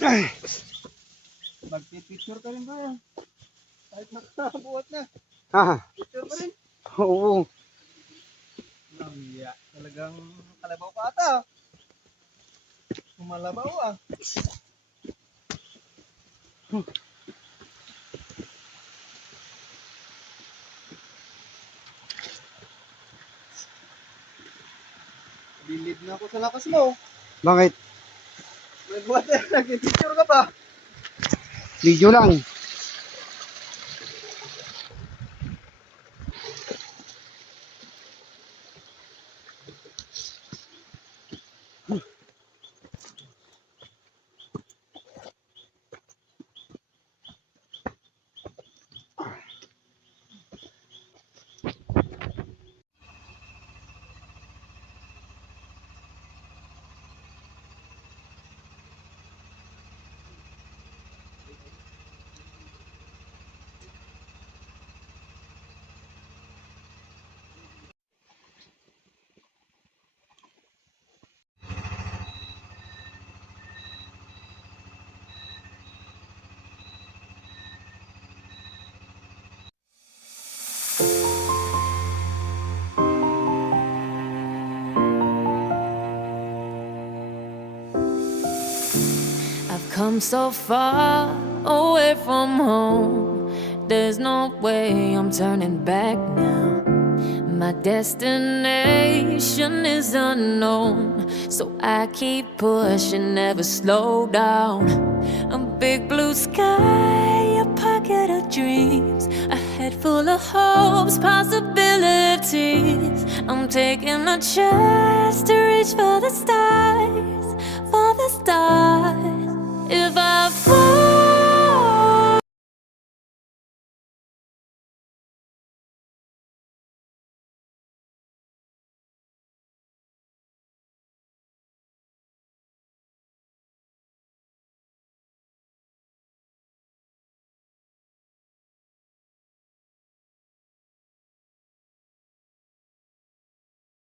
Ay, Magpipicture ka rin ba? Kahit nakabuhat na. ah, Picture pa rin. oo. Namiya. Talagang kalabaw ka ata. Kumalabaw ah. Bilib na ako sa lakas mo. Bakit? May buhat na. Nagpipicture ka pa. Video lang. I've come so far away from home. There's no way I'm turning back now. My destination is unknown, so I keep pushing, never slow down. A big blue sky, a pocket of dreams, a head full of hopes, possibilities. I'm taking a chance to reach for the stars, for the stars.